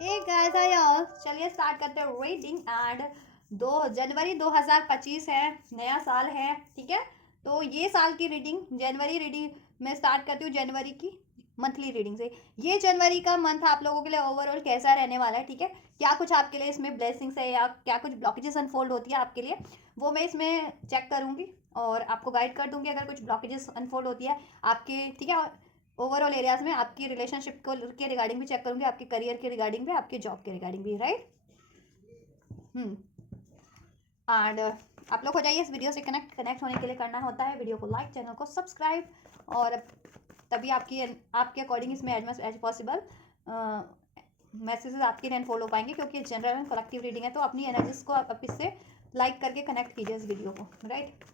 Hey guys hi all, चलिए start करते हैं रीडिंग। एंड 2 जनवरी 2025 है, नया साल है। ठीक है, तो ये साल की रीडिंग जनवरी रीडिंग मैं स्टार्ट करती हूँ जनवरी की मंथली रीडिंग से। ये जनवरी का मंथ आप लोगों के लिए ओवरऑल कैसा रहने वाला है, ठीक है, क्या कुछ आपके लिए इसमें ब्लेसिंग्स है या क्या कुछ ब्लॉकेजेस अनफोल्ड होती है आपके लिए, वो मैं इसमें चेक करूँगी और आपको गाइड कर दूंगी अगर कुछ ब्लॉकेजेस अनफोल्ड होती है आपके। ठीक है, ओवरऑल एरियाज में आपकी रिलेशनशिप को के रिगार्डिंग भी चेक करूंगी, आपके करियर के रिगार्डिंग भी, आपके जॉब के रिगार्डिंग भी, राइट। एंड आप लोग हो जाइए इस वीडियो से कनेक्ट होने के लिए करना होता है वीडियो को लाइक, चैनल को सब्सक्राइब, और तभी आपके अकॉर्डिंग इसमें as much as possible messages आपके एंड फॉलो हो पाएंगे, क्योंकि जनरल एंड कलेक्टिव रीडिंग है। तो अपनी एनर्जीज को आप इससे लाइक करके कनेक्ट कीजिए इस वीडियो को, राइट।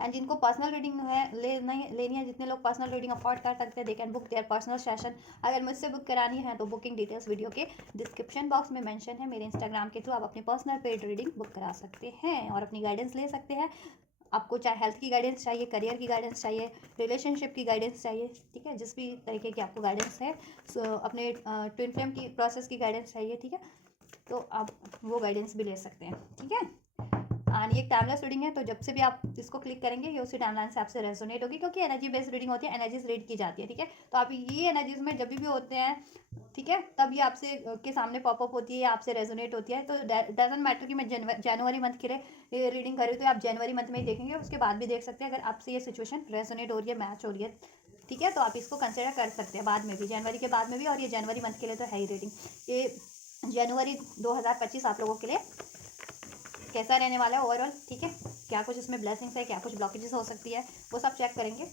एंड जिनको पर्सनल रीडिंग है लेनी है, जितने लोग पर्सनल रीडिंग अफोर्ड कर सकते हैं, they can book their personal session. अगर मुझसे बुक करानी है तो बुकिंग डिटेल्स वीडियो के डिस्क्रिप्शन बॉक्स में मेंशन है। मेरे इंस्टाग्राम के थ्रू आप अपनी पर्सनल पेड रीडिंग बुक करा सकते हैं और अपनी गाइडेंस ले सकते हैं। आपको चाहे हेल्थ की गाइडेंस चाहिए, करियर की गाइडेंस चाहिए, रिलेशनशिप की गाइडेंस चाहिए, ठीक है, जिस भी तरीके की आपको गाइडेंस है, अपने ट्विन फ्लेम की प्रोसेस की गाइडेंस चाहिए, ठीक है, तो आप वो गाइडेंस भी ले सकते हैं, ठीक है। एंड ये टाइमलेस रीडिंग है, तो जब से भी आप इसको क्लिक करेंगे ये उसी टाइमलाइन से आपसे रेजोनेट होगी, क्योंकि एनर्जी बेस्ड रीडिंग होती है, एनर्जीज रीड की जाती है, ठीक है। तो आप ये एनर्जीज में जब भी होते हैं, ठीक है, तब ये आपसे के सामने पॉपअप होती है, आपसे रेजोनेट होती है। तो डजेंट मैटर कि मैं जनवरी मंथ के लिए रीडिंग कर रही हूँ, तो आप जनवरी मंथ में ही देखेंगे, उसके बाद भी देख सकते हैं अगर आपसे ये सिचुएशन रेजोनेट हो रही है, मैच हो रही है, ठीक है, तो आप इसको कंसिडर कर सकते हैं बाद में भी, जनवरी के बाद में भी। और ये जनवरी मंथ के लिए तो है ही रीडिंग। ये जनवरी 2025 आप लोगों के लिए कैसा रहने वाला है ओवरऑल, ठीक है, क्या कुछ इसमें ब्लेसिंग्स है, क्या कुछ ब्लॉकेजेस हो सकती है, वो सब चेक करेंगे।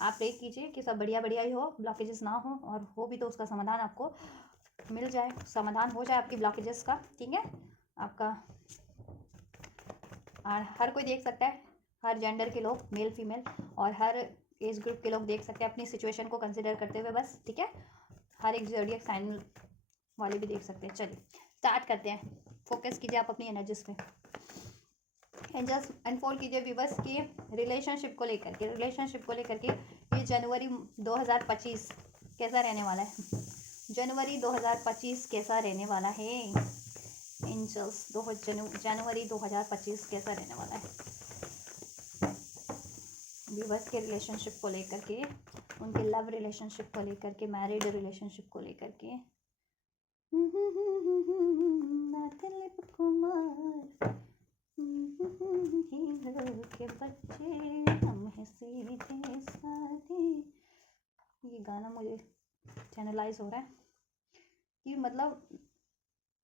आप प्रे कीजिए कि सब बढ़िया बढ़िया ही हो, ब्लॉकेजेस ना हो, और हो भी तो उसका समाधान आपको मिल जाए, समाधान हो जाए आपकी ब्लॉकेजेस का, ठीक है आपका। और हर कोई देख सकता है, हर जेंडर के लोग, मेल फीमेल और हर एज ग्रुप के लोग देख सकते हैं अपनी सिचुएशन को कंसिडर करते हुए, बस, ठीक है। हर एक ज़ोडिएक साइन वाले भी देख सकते हैं। चलिए स्टार्ट करते हैं। फोकस कीजिए आप अपनी एनर्जीज पे, एंजल्स अनफोल्ड कीजिए व्यूवर्स की रिलेशनशिप को लेकर के ये जनवरी 2025 कैसा रहने वाला है। जनवरी 2025 कैसा रहने वाला है एंजल्स, जनवरी 2025 कैसा रहने वाला है व्यूवर्स के रिलेशनशिप को लेकर के, उनके लव रिलेशनशिप को लेकर के, मैरिड रिलेशनशिप को लेकर के। कुमार हीरो के बच्चे हम हैं सीधे साधे, ये गाना मुझे चैनलाइज हो रहा है कि मतलब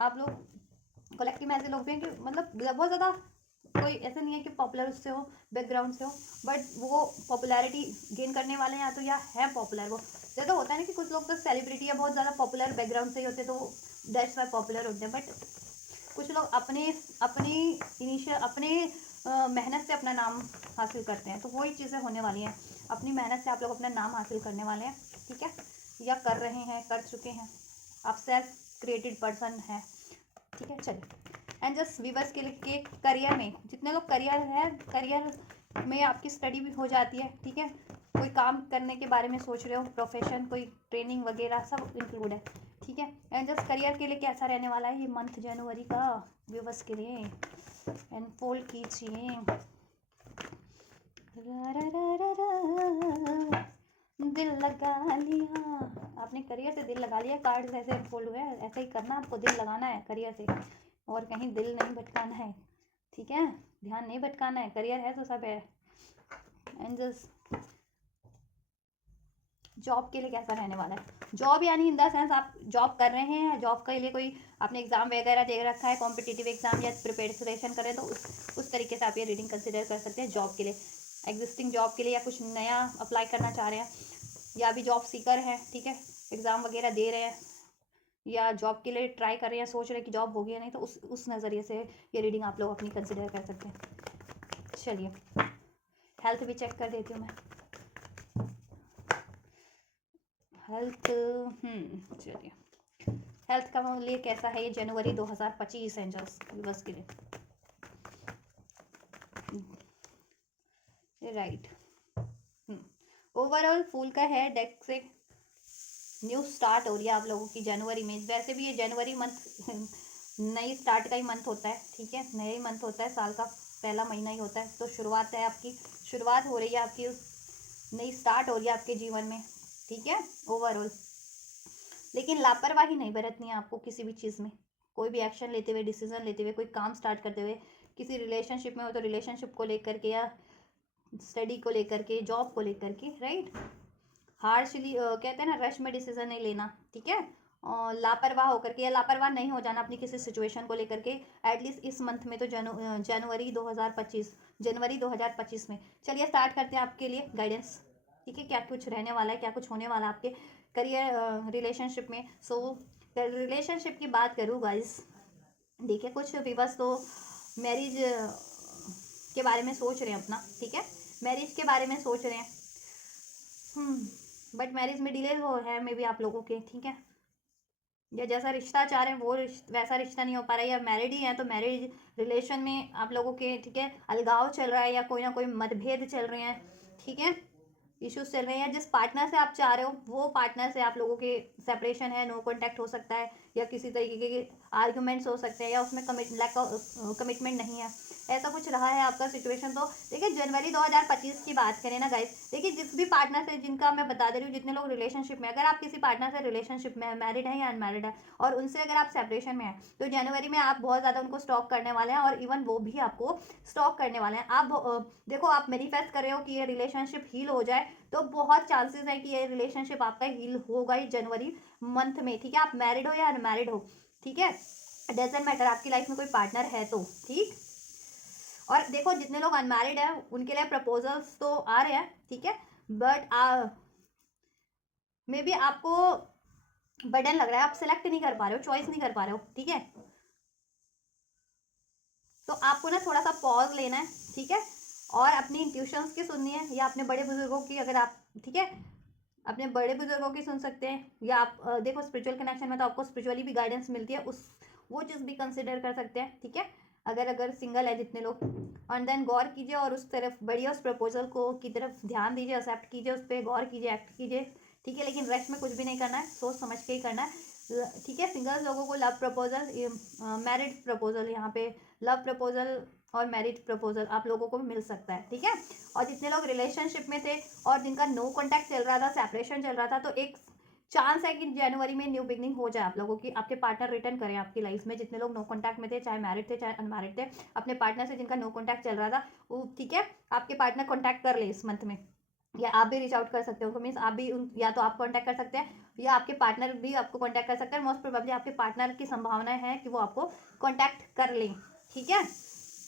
आप लोग कलेक्टिव में ऐसे लोग भी हैं कि मतलब बहुत ज़्यादा कोई ऐसा नहीं है कि पॉपुलर उससे हो, बैकग्राउंड से हो, बट वो पॉपुलैरिटी गेन करने वाले हैं, या तो या है पॉपुलर। वो जैसा होता है ना कि कुछ लोग तो सेलिब्रिटी या बहुत ज़्यादा पॉपुलर बैकग्राउंड से ही होते, तो दैट्स वाई पॉपुलर होते हैं। बट कुछ लोग अपने अपनी इनिशियल अपने मेहनत से अपना नाम हासिल करते हैं, तो वही चीज़ें होने वाली हैं। अपनी मेहनत से आप लोग अपना नाम हासिल करने वाले हैं, ठीक है, या कर रहे हैं, कर चुके हैं, आप सेल्फ क्रिएटेड पर्सन है, ठीक है। चलिए एंड जस्ट वीवर्स के लिए करियर में जितने लोग करियर है, करियर में आपकी स्टडी भी हो जाती है, ठीक है, कोई काम करने के बारे में सोच रहे हो, प्रोफेशन, कोई ट्रेनिंग वगैरह सब इंक्लूड है, ठीक है। एंड जस्ट करियर के लिए कैसा रहने वाला है ये मंथ जनवरी का व्यूवर्स के लिए, एंड फोल्ड कीजिए। दिल लगा लिया, आपने करियर से दिल लगा लिया, कार्ड ऐसे फोल्ड हुए, ऐसे ही करना, आपको दिल लगाना है करियर से, और कहीं दिल नहीं भटकाना है, ठीक है, ध्यान नहीं भटकाना है, करियर है तो सब है। एंड जस्ट जॉब के लिए कैसा रहने वाला है, जॉब यानी इन द सेंस आप जॉब कर रहे हैं, जॉब के लिए कोई आपने एग्जाम वगैरह दे रखा है, कॉम्पिटिटिव एग्जाम या प्रिपरेशन करें, तो उस तरीके से आप ये रीडिंग कंसिडर कर सकते हैं जॉब के लिए, एग्जिस्टिंग जॉब के लिए, या कुछ नया अप्लाई करना चाह रहे हैं, या अभी जॉब सीकर हैं, ठीक है, एग्ज़ाम वगैरह दे रहे हैं, या जॉब के लिए ट्राई कर रहे हैं, सोच रहे हैं कि जॉब होगी या नहीं, तो उस नज़रिए से ये रीडिंग आप लोग अपनी कंसिडर कर सकते हैं। चलिए हेल्थ भी चेक कर देती हूँ मैं, हेल्थ, चलिए हेल्थ का लिए कैसा है ये जनवरी 2025 एंजल्स बस के लिए, राइट। ओवरऑल फूल का है डेक से न्यू स्टार्ट हो रही है आप लोगों की जनवरी में। वैसे भी ये जनवरी मंथ नई स्टार्ट का ही मंथ होता है, ठीक है, नया ही मंथ होता है, साल का पहला महीना ही होता है। तो शुरुआत है आपकी, शुरुआत हो रही है आपकी, नई स्टार्ट हो रही है आपके जीवन में, ठीक है, ओवरऑल। लेकिन लापरवाही नहीं बरतनी है आपको किसी भी चीज़ में, कोई भी एक्शन लेते हुए, डिसीजन लेते हुए, कोई काम स्टार्ट करते हुए। किसी रिलेशनशिप में हो तो रिलेशनशिप को लेकर के, या स्टडी को लेकर के, जॉब को लेकर के, राइट। हार्शली कहते हैं ना, रश में डिसीजन नहीं लेना, ठीक है। और लापरवाह होकर के, या लापरवाह नहीं हो जाना अपनी किसी सिचुएशन को लेकर के, एटलीस्ट इस मंथ में तो जनवरी 2025, जनवरी 2025 में। चलिए स्टार्ट करते हैं आपके लिए गाइडेंस, ठीक है, क्या कुछ रहने वाला है, क्या कुछ होने वाला है आपके करियर रिलेशनशिप में। सो रिलेशनशिप की बात करूँ गाइस, देखिए कुछ विवश तो मैरिज के बारे में सोच रहे हैं अपना, ठीक है, मैरिज के बारे में सोच रहे हैं, बट मैरिज में डिले हो है मे बी आप लोगों के, ठीक है, या जैसा रिश्ता चाह रहे हैं वो वैसा रिश्ता नहीं हो पा रहा है, या मैरिड ही है तो मैरिज रिलेशन में आप लोगों के, ठीक है, अलगाव चल रहा है, या कोई ना कोई मतभेद चल रहे हैं, ठीक है, इश्यूज चल रहे हैं, या जिस पार्टनर से आप चाह रहे हो वो पार्टनर से आप लोगों के सेपरेशन है, नो कांटेक्ट हो सकता है, या किसी तरीके के आर्ग्यूमेंट्स हो सकते हैं, या उसमें लैक ऑफ कमिटमेंट नहीं है, ऐसा कुछ रहा है आपका सिचुएशन। तो देखिए जनवरी 2025 की बात करें ना गाइस, देखिए जिस भी पार्टनर से, जिनका मैं बता दे रही हूँ, जितने लोग रिलेशनशिप में, अगर आप किसी पार्टनर से रिलेशनशिप में मैरिड है या अनमैरिड है, और उनसे अगर आप सेपरेशन में है, तो जनवरी में आप बहुत ज़्यादा उनको स्टॉक करने वाले हैं, और इवन वो भी आपको स्टॉक करने वाले हैं। आप देखो, आप मैनिफेस्ट कर रहे हो कि ये रिलेशनशिप हील हो जाए, तो बहुत चांसेस है कि ये रिलेशनशिप आपका हील होगा ही जनवरी मंथ में, ठीक है, आप मैरिड हो या अनमैरिड हो, ठीक है, डजेंट मैटर, आपकी लाइफ में कोई पार्टनर है तो, ठीक। और देखो जितने लोग अनमैरिड हैं उनके लिए प्रपोजल्स तो आ रहे हैं, ठीक है, बट मे बी आपको बर्डन लग रहा है, आप सिलेक्ट नहीं कर पा रहे हो, चॉइस नहीं कर पा रहे हो, ठीक है, तो आपको ना थोड़ा सा पॉज लेना है, ठीक है, और अपनी इंट्यूशंस की सुननी है, या अपने बड़े बुजुर्गों की, अगर आप, ठीक है, अपने बड़े बुजुर्गों की सुन सकते हैं, या आप देखो स्पिरिचुअल कनेक्शन में तो आपको स्पिरिचुअली भी गाइडेंस मिलती है, उस वो चीज़ भी कंसिडर कर सकते हैं, ठीक है, अगर अगर सिंगल है जितने लोग, और देन गौर कीजिए, और उस तरफ बढ़िया, उस प्रपोजल को की तरफ ध्यान दीजिए, एक्सेप्ट कीजिए, उस पर गौर कीजिए, एक्ट कीजिए, ठीक है, लेकिन रश में कुछ भी नहीं करना है, सोच समझ के ही करना है, ठीक है। सिंगल्स लोगों को लव प्रपोजल, मैरिड प्रपोजल, यहाँ पे लव प्रपोजल और मैरिज प्रपोजल आप लोगों को मिल सकता है, ठीक है। और जितने लोग रिलेशनशिप में थे और जिनका नो कॉन्टैक्ट चल रहा था, सेपरेशन चल रहा था, तो एक चांस है कि जनवरी में न्यू बिगनिंग हो जाए आप लोगों की, आपके पार्टनर रिटर्न करें आपकी लाइफ में। जितने लोग नो कॉन्टैक्ट में थे, चाहे मैरिड थे चाहे अनमैरिड थे, अपने पार्टनर से जिनका नो कॉन्टैक्ट चल रहा था, वो, ठीक है, आपके पार्टनर कॉन्टैक्ट कर ले इस मंथ में, या आप भी रीच आउट कर सकते हो, मीन्स आप भी या तो आप कॉन्टैक्ट कर सकते हैं, या आपके पार्टनर भी आपको कॉन्टैक्ट कर सकते हैं। मोस्ट प्रोबेबली आपके पार्टनर की संभावना है कि वो आपको कॉन्टैक्ट कर लें, ठीक है।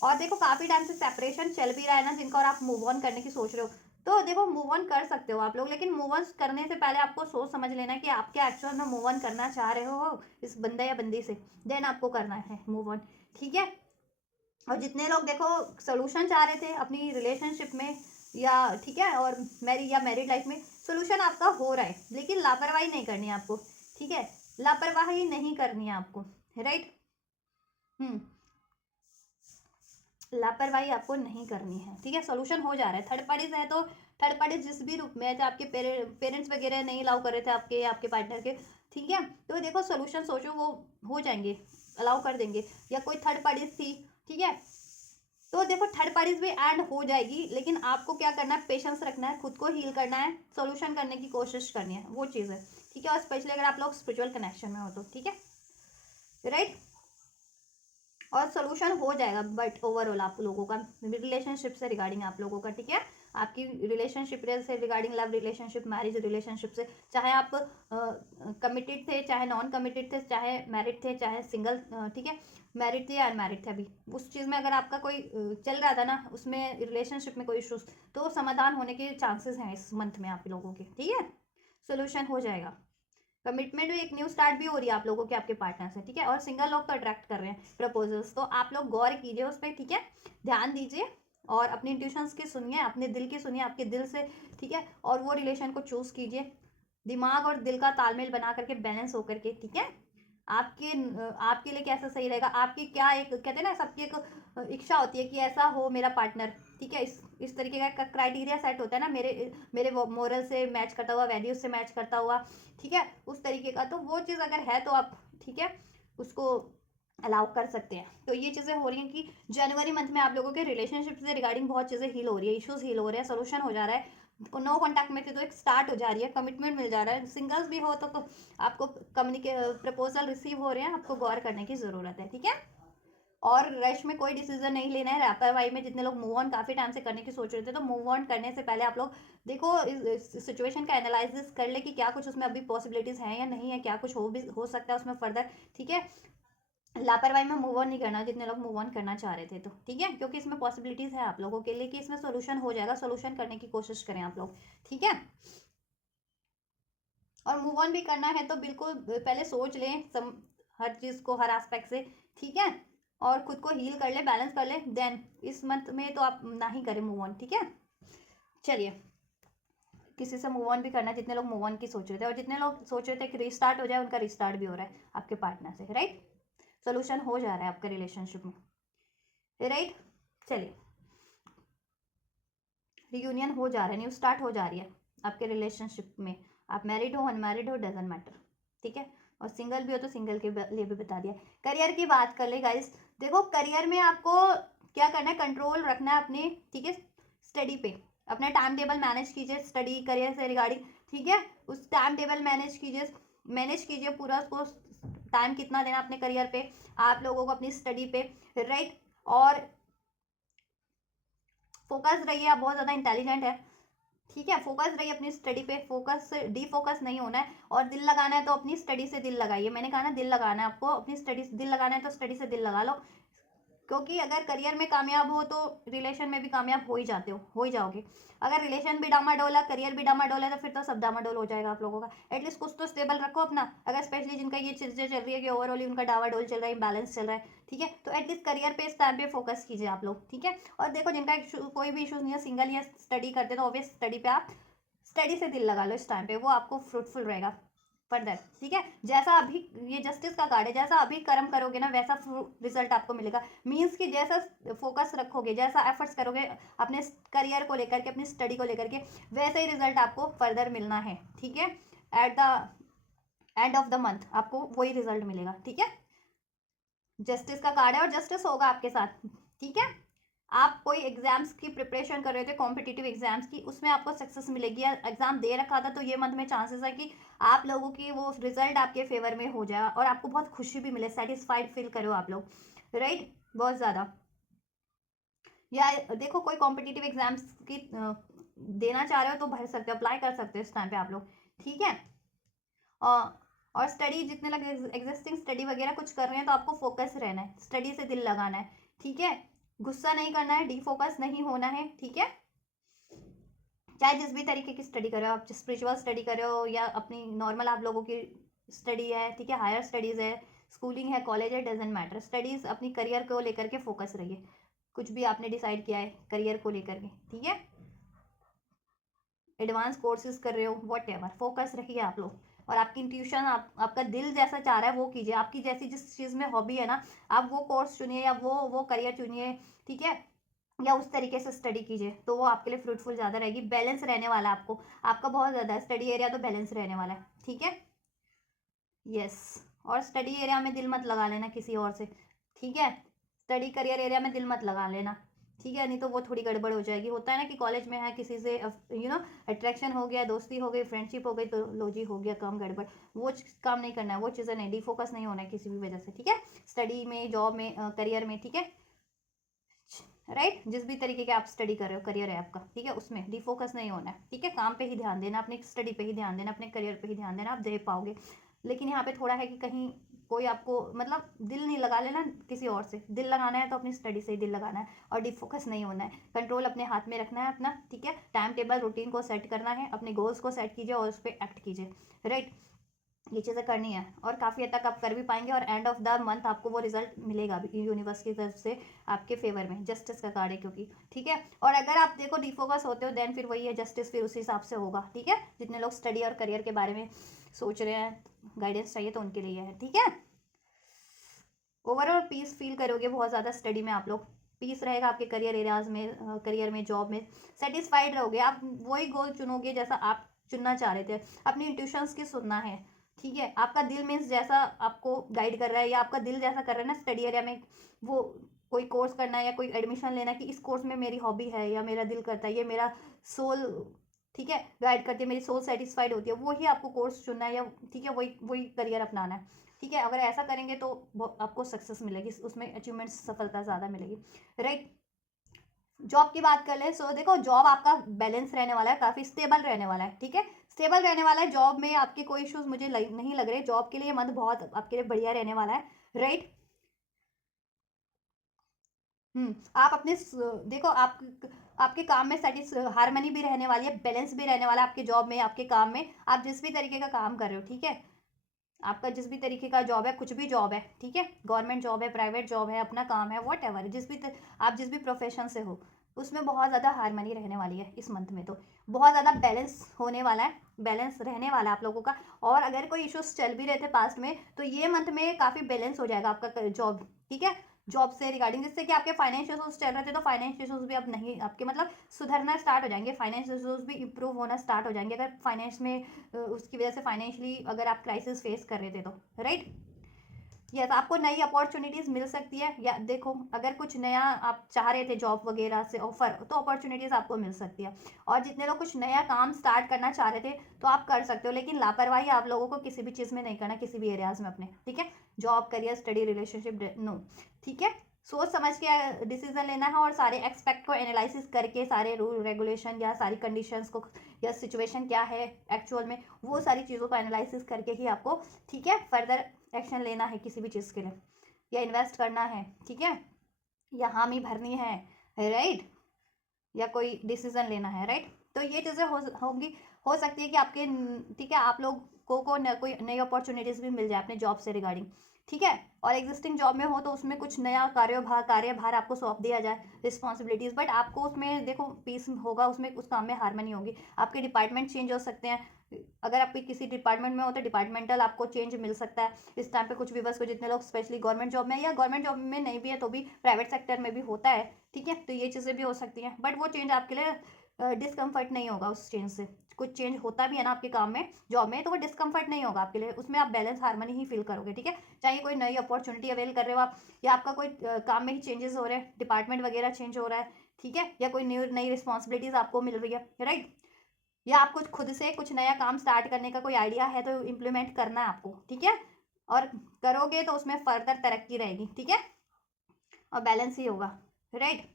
और देखो काफ़ी टाइम से सेपरेशन चल भी रहा है ना जिनका, और आप मूव ऑन करने की सोच रहे हो, तो देखो मूव ऑन कर सकते हो आप लोग, लेकिन मूव ऑन करने से पहले आपको सोच समझ लेना है कि आप क्या एक्चुअल में मूव ऑन करना चाह रहे हो इस बंदे या बंदी से, देन आपको करना है मूव ऑन, ठीक है। और जितने लोग देखो सोल्यूशन चाह रहे थे अपनी रिलेशनशिप में, या ठीक है, और मैरिड लाइफ में, सोल्यूशन आपका हो रहा है, लेकिन लापरवाही नहीं करनी है आपको, ठीक है, लापरवाही नहीं करनी है आपको, राइट। लापरवाही आपको नहीं करनी है, ठीक है, सोल्यूशन हो जा रहा है। थर्ड पार्टीज है तो थर्ड पार्टीज जिस भी रूप में है, चाहे आपके पेरेंट्स वगैरह नहीं अलाउ कर रहे थे आपके पार्टनर के, ठीक है, तो देखो सोल्यूशन सोचो वो हो जाएंगे, अलाउ कर देंगे, या कोई थर्ड पार्टीज थी, ठीक है, तो देखो थर्ड पार्टीज भी एंड हो जाएगी, लेकिन आपको क्या करना है, पेशेंस रखना है, खुद को हील करना है, सोल्यूशन करने की कोशिश करनी है, वो चीज़ है, ठीक है, और स्पेशली अगर आप लोग स्पिरिचुअल कनेक्शन में हो तो, ठीक है, राइट। और सोल्यूशन हो जाएगा, बट ओवरऑल आप लोगों का रिलेशनशिप से रिगार्डिंग आप लोगों का, ठीक है, आपकी रिलेशनशिप से regarding, love relationship, marriage relationship से, चाहे आप कमिटेड थे चाहे नॉन कमिटेड थे, चाहे मैरिड थे चाहे सिंगल, ठीक है, मैरिड थे या अनमैरिड थे, अभी उस चीज़ में अगर आपका कोई चल रहा था ना, उसमें रिलेशनशिप में कोई इशूज, तो समाधान होने के चांसेस हैं इस मंथ में आप लोगों के, ठीक है, सोल्यूशन हो जाएगा। कमिटमेंट में एक न्यू स्टार्ट भी हो रही है आप लोगों के, आपके पार्टनर से, ठीक है, और सिंगल लोग तो अट्रैक्ट कर रहे हैं प्रपोजल्स, तो आप लोग गौर कीजिए उस पर, ठीक है, ध्यान दीजिए, और अपनी इंट्यूशंस की सुनिए, अपने दिल की सुनिए, आपके दिल से, ठीक है, और वो रिलेशन को चूज कीजिए, दिमाग और दिल का तालमेल बना करके, बैलेंस होकर के, ठीक है, आपके लिए कैसा सही रहेगा, आपकी क्या एक कहते हैं ना सबकी एक इच्छा होती है कि ऐसा हो मेरा पार्टनर, ठीक है। इस तरीके का क्राइटेरिया सेट होता है ना, मेरे मेरे मोरल से मैच करता हुआ, वैल्यूज से मैच करता हुआ, ठीक है, उस तरीके का। तो वो चीज़ अगर है तो आप ठीक है उसको अलाउ कर सकते हैं। तो ये चीज़ें हो रही हैं कि जनवरी मंथ में आप लोगों के रिलेशनशिप से रिगार्डिंग बहुत चीज़ें हील हो रही है, इश्यूज हील हो रहे हैं, सोल्यूशन हो जा रहा है, नो कॉन्टैक्ट में थे तो एक स्टार्ट हो जा रही है, कमिटमेंट मिल जा रहा है। सिंगल्स भी हो तो आपको प्रपोजल रिसीव हो रहे हैं, आपको गौर करने की ज़रूरत है, ठीक है। और रश में कोई डिसीजन नहीं लेना है। लापरवाही में जितने लोग मूव ऑन काफ़ी टाइम से करने की सोच रहे थे, तो मूव ऑन करने से पहले आप लोग देखो इस सिचुएशन का एनालिसिस कर ले कि क्या कुछ उसमें अभी पॉसिबिलिटीज़ हैं या नहीं है, क्या कुछ हो सकता है उसमें फर्दर, ठीक है। लापरवाही में मूव ऑन नहीं करना जितने लोग मूव ऑन करना चाह रहे थे, तो ठीक है, क्योंकि इसमें पॉसिबिलिटीज़ है आप लोगों के लिए कि इसमें सोल्यूशन हो जाएगा। सोल्यूशन करने की कोशिश करें आप लोग, ठीक है। और मूव ऑन भी करना है तो बिल्कुल पहले सोच लें हर चीज़ को, हर एस्पेक्ट से, ठीक है। और खुद को हील कर ले, बैलेंस कर ले, देन इस मंथ में तो आप ना ही करें मूव ऑन, ठीक है। चलिए, किसी से मूव ऑन भी करना है जितने लोग मूव ऑन की सोच रहे थे, और जितने लोग सोच रहे थे कि रिस्टार्ट हो जाए, उनका रिस्टार्ट भी हो रहा है आपके पार्टनर से, राइट। सोल्यूशन हो जा रहा है आपके रिलेशनशिप में, राइट। चलिए, रियूनियन हो जा रहा है, न्यू स्टार्ट हो जा रही है आपके रिलेशनशिप में। आप मैरिड हो, अनमैरिड हो, डजेंट मैटर, ठीक है। और सिंगल भी हो तो सिंगल के लिए भी बता दिया। करियर की बात कर ले गाइस, देखो करियर में आपको क्या करना है, कंट्रोल रखना है अपने, ठीक है, स्टडी पे। अपना टाइम टेबल मैनेज कीजिए स्टडी करियर से रिगार्डिंग, ठीक है। उस टाइम टेबल मैनेज कीजिए पूरा, उसको टाइम कितना देना अपने करियर पे, आप लोगों को अपनी स्टडी पे, राइट। और फोकस रहिए, आप बहुत ज़्यादा इंटेलिजेंट है, ठीक है। फोकस रहिए अपनी स्टडी पे, फोकस डी फोकस नहीं होना है। और दिल लगाना है तो अपनी स्टडी से दिल लगाइए, मैंने कहा ना दिल लगाना है आपको, अपनी स्टडी से दिल लगाना है तो स्टडी से दिल लगा लो। क्योंकि अगर करियर में कामयाब हो तो रिलेशन में भी कामयाब हो ही जाओगे। अगर रिलेशन भी डामाडोल है, करियर भी डामाडोल है, तो फिर तो सब डामाडोल हो जाएगा आप लोगों का। एटलीस्ट कुछ तो स्टेबल रखो अपना। अगर स्पेशली जिनका ये चीज़ें चल रही है कि ओवरऑल उनका डावाडोल चल रहा है, बैलेंस चल रहा है, ठीक है, तो एटलीस्ट करियर पे इस टाइम पे फोकस कीजिए आप लोग, ठीक है। और देखो जिनका कोई भी इशूज़ नहीं है, सिंगल या स्टडी करते, तो ऑब्वियस स्टडी पे आप स्टडी से दिल लगा लो इस टाइम पे, वो आपको फ्रूटफुल रहेगा फर्दर, ठीक है। जैसा अभी ये जस्टिस का कार्ड है, जैसा अभी कर्म करोगे ना वैसा रिजल्ट आपको मिलेगा। मीन्स कि जैसा फोकस रखोगे, जैसा एफर्ट्स करोगे अपने करियर को लेकर के, अपनी स्टडी को लेकर के, वैसे ही रिजल्ट आपको फर्दर मिलना है, ठीक है। At the end of the month आपको वही रिजल्ट मिलेगा, ठीक है। जस्टिस का कार्ड है और जस्टिस होगा आपके साथ, ठीक है। आप कोई एग्जाम्स की प्रिपरेशन कर रहे थे, कॉम्पिटिटिव एग्जाम्स की, उसमें आपको सक्सेस मिलेगी, या एग्जाम दे रखा था तो ये मंथ में चांसेस है कि आप लोगों की वो रिजल्ट आपके फेवर में हो जाए और आपको बहुत खुशी भी मिले, सेटिस्फाइड फील करो आप लोग, राइट, बहुत ज़्यादा। या देखो कोई कॉम्पिटिटिव एग्जाम्स की देना चाह रहे हो तो भर सकते हो, अप्लाई कर सकते हो इस टाइम पे आप लोग, ठीक है। और स्टडी जितने लोग एग्जिस्टिंग स्टडी वगैरह कुछ कर रहे हैं तो आपको फोकस रहना है, स्टडी से दिल लगाना है, ठीक है। गुस्सा नहीं करना है, डीफोकस नहीं होना है, ठीक है। चाहे जिस भी तरीके की स्टडी कर रहे हो, आप स्पिरिचुअल स्टडी कर रहे हो या अपनी नॉर्मल आप लोगों की स्टडी है, ठीक है, हायर स्टडीज़ है, स्कूलिंग है, कॉलेज है, डजेंट मैटर, स्टडीज़ अपनी करियर को लेकर के फोकस रहिए। कुछ भी आपने डिसाइड किया है करियर को लेकर के, ठीक है, एडवांस कोर्सेज कर रहे हो, वॉट एवर, फोकस रखिए आप लोग। और आपकी इंट्यूशन, आपका दिल जैसा चाह रहा है वो कीजिए। आपकी जैसी जिस चीज़ में हॉबी है ना, आप वो कोर्स चुनिए या वो करियर चुनिए, ठीक है, या उस तरीके से स्टडी कीजिए, तो वो आपके लिए फ्रूटफुल ज़्यादा रहेगी। बैलेंस रहने वाला है आपको, आपका बहुत ज़्यादा स्टडी एरिया तो बैलेंस रहने वाला है, ठीक है। यस, और स्टडी एरिया में दिल मत लगा लेना किसी और से, ठीक है। स्टडी करियर एरिया में दिल मत लगा लेना, ठीक है, नहीं तो वो थोड़ी गड़बड़ हो जाएगी। होता है ना कि कॉलेज में है किसी से अट्रैक्शन हो गया, दोस्ती हो गई, फ्रेंडशिप हो गई, तो लो जी हो गया काम गड़बड़। वो काम नहीं करना है, वो चीज़ें नहीं, डिफोकस नहीं होना है किसी भी वजह से, ठीक है। स्टडी में, जॉब में, करियर में, ठीक है, राइट। जिस भी तरीके के आप स्टडी कर रहे हो, करियर है आपका, ठीक है, उसमें डिफोकस नहीं होना है, ठीक है। काम पे ही ध्यान देना, अपनी स्टडी पे ही ध्यान देना, अपने करियर पे ही ध्यान देना, आप दे पाओगे। लेकिन यहाँ पे थोड़ा है कि कहीं कोई आपको मतलब दिल नहीं लगा लेना किसी और से, दिल लगाना है तो अपनी स्टडी से ही दिल लगाना है, और डिफोकस नहीं होना है। कंट्रोल अपने हाथ में रखना है अपना, ठीक है। टाइम टेबल रूटीन को सेट करना है, अपने गोल्स को सेट कीजिए और उस पर एक्ट कीजिए, राइट। ये चीज़ें करनी है और काफ़ी हद तक आप कर भी पाएंगे, और एंड ऑफ द मंथ आपको वो रिजल्ट मिलेगा भी यूनिवर्स की तरफ से आपके फेवर में। जस्टिस का कार्ड है क्योंकि, ठीक है। और अगर आप देखो डिफोकस होते हो, देन फिर वही है, जस्टिस फिर उसी हिसाब से होगा, ठीक है। जितने लोग स्टडी और करियर के बारे में सोच रहे हैं, गाइडेंस चाहिए तो उनके लिए है, ठीक है। ओवरऑल पीस फील करोगे बहुत ज़्यादा स्टडी में। आप लोग पीस रहेगा आपके करियर एरियाज में, करियर में, जॉब में सेटिस्फाइड रहोगे। आप वही गोल चुनोगे जैसा आप चुनना चाह रहे थे। अपनी इंट्यूशंस की सुनना है, ठीक है। आपका दिल मीन्स जैसा आपको गाइड कर रहा है, या आपका दिल जैसा कर रहा है ना स्टडी एरिया में, वो कोई कोर्स करना है या कोई एडमिशन लेना कि इस कोर्स में मेरी हॉबी है या मेरा दिल करता है, ये मेरा सोल, ठीक है, गाइड करती है, मेरी सोल सेटिस्फाइड होती है, वही आपको कोर्स चुनना है, या ठीक है वही वही करियर अपनाना है, ठीक है। अगर ऐसा करेंगे तो आपको सक्सेस मिलेगी, उसमें अचीवमेंट सफलता ज़्यादा मिलेगी, राइट। जॉब की बात कर ले, सो देखो जॉब आपका बैलेंस रहने वाला है, काफ़ी स्टेबल रहने वाला है, ठीक है। स्टेबल रहने वाला है, जॉब में आपके कोई इश्यूज मुझे नहीं लग रहे। जॉब के लिए मंथ बहुत आपके लिए बढ़िया रहने वाला है, राइट। आप अपने देखो आप आपके काम में हारमनी भी रहने वाली है, बैलेंस भी रहने वाला है आपके जॉब में, आपके काम में। आप जिस भी तरीके का काम कर रहे हो, ठीक है, आपका जिस भी तरीके का जॉब है, कुछ भी जॉब है, ठीक है, गवर्नमेंट जॉब है, प्राइवेट जॉब है, अपना काम है, वॉट एवर, आप जिस भी प्रोफेशन से हो, उसमें बहुत ज़्यादा हारमनी रहने वाली है इस मंथ में। तो बहुत ज़्यादा बैलेंस होने वाला है, बैलेंस रहने वाला है आप लोगों का। और अगर कोई इश्यूज चल भी रहे थे पास्ट में, तो ये मंथ में काफ़ी बैलेंस हो जाएगा आपका जॉब, ठीक है, जॉब से रिगार्डिंग। जिससे कि आपके फाइनेंशियल इश्यूज चल रहे थे, तो फाइनेंशियल इश्यूज भी अब नहीं, आपके मतलब सुधरना स्टार्ट हो जाएंगे, फाइनेंशियल इश्यूज भी इंप्रूव होना स्टार्ट हो जाएंगे। अगर फाइनेंस में उसकी वजह से फाइनेंशियली अगर आप क्राइसिस फेस कर रहे थे तो, राइट। यस, आपको नई अपॉर्चुनिटीज़ मिल सकती है, या देखो अगर कुछ नया आप चाह रहे थे जॉब वगैरह से ऑफर, तो अपॉर्चुनिटीज़ आपको मिल सकती है। और जितने लोग कुछ नया काम स्टार्ट करना चाह रहे थे, तो आप कर सकते हो, लेकिन लापरवाही आप लोगों को किसी भी चीज़ में नहीं करना, किसी भी एरियाज में अपने, ठीक है। Job, career, study, relationship, no, ठीक है। सोच समझ के डिसीजन लेना है, और सारे एक्सपेक्ट को एनालिसिस करके, सारे रूल रेगुलेशन या सारी कंडीशंस को, या सिचुएशन क्या है एक्चुअल में, वो सारी चीज़ों को एनालिसिस करके ही आपको, ठीक है, फर्दर एक्शन लेना है किसी भी चीज़ के लिए, या इन्वेस्ट करना है, ठीक है, या हामी भरनी है, राइट, या कोई डिसीजन लेना है, राइट। तो ये चीज़ें होंगी, हो सकती है कि आपके, ठीक है, आप लोगों को कोई नई अपॉर्चुनिटीज़ भी मिल जाए अपने जॉब से रिगार्डिंग, ठीक है। और एग्जिस्टिंग जॉब में हो तो उसमें कुछ नया कार्यभार आपको सौंप दिया जाए, रिस्पॉन्सिबिलिटीज़, बट आपको उसमें देखो पीस होगा, उसमें उस काम में हारमनी होगी। आपके डिपार्टमेंट चेंज हो सकते हैं, अगर आप किसी डिपार्टमेंट में हो तो डिपार्टमेंटल आपको चेंज मिल सकता है इस टाइम पे। कुछ व्यूवर्स को, जितने लोग स्पेशली गवर्नमेंट जॉब में, या गवर्नमेंट जॉब में नहीं भी है तो भी प्राइवेट सेक्टर में भी होता है, ठीक है। तो ये चीज़ें भी हो सकती हैं, बट वो चेंज आपके लिए डिस्कम्फर्ट नहीं होगा उस चेंज से। कुछ चेंज होता भी है ना आपके काम में, जॉब में, तो वो डिस्कम्फर्ट नहीं होगा आपके लिए, उसमें आप बैलेंस हारमोनी ही फील करोगे, ठीक है। चाहे कोई नई अपॉर्चुनिटी अवेल कर रहे हो आप, या आपका कोई काम में ही चेंजेस हो रहे हैं, डिपार्टमेंट वगैरह चेंज हो रहा है, ठीक है, या कोई नई रिस्पॉन्सिबिलिटीज़ आपको मिल रही है, राइट। या आप कुछ खुद से कुछ नया काम स्टार्ट करने का कोई आइडिया है तो इम्प्लीमेंट करना है आपको, ठीक है। और करोगे तो उसमें फर्दर तरक्की रहेगी, ठीक है, और बैलेंस ही होगा, राइट।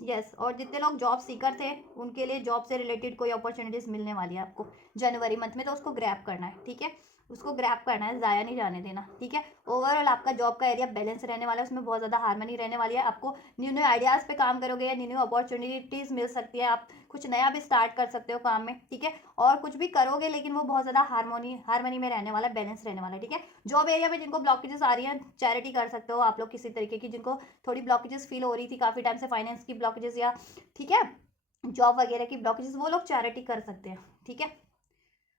यस, और जितने लोग जॉब सीकर थे, उनके लिए जॉब से रिलेटेड कोई अपॉर्चुनिटीज़ मिलने वाली है आपको जनवरी मंथ में, तो उसको ग्रैब करना है, ठीक है, उसको ग्रैब करना है, ज़ाया नहीं जाने देना, ठीक है। ओवरऑल आपका जॉब का एरिया बैलेंस रहने वाला है, उसमें बहुत ज़्यादा हारमनी रहने वाली है। आपको न्यू न्यू आइडियाज़ पे काम करोगे, या न्यू न्यू अपॉर्चुनिटीज़ मिल सकती है, आप कुछ नया भी स्टार्ट कर सकते हो काम में, ठीक है। और कुछ भी करोगे लेकिन वो बहुत ज़्यादा हारमोनी में रहने वाला है, बैलेंस रहने वाला है, ठीक है। जॉब एरिया में जिनको ब्लॉकेजेस आ रही हैं, चैरिटी कर सकते हो आप लोग किसी तरीके की, जिनको थोड़ी ब्लॉकेजेस फील हो रही थी काफ़ी टाइम से, फाइनेंस की ब्लॉकेजेस, या ठीक है, जॉब वगैरह की ब्लॉकेजेस, वो लोग चैरिटी कर सकते हैं, ठीक है,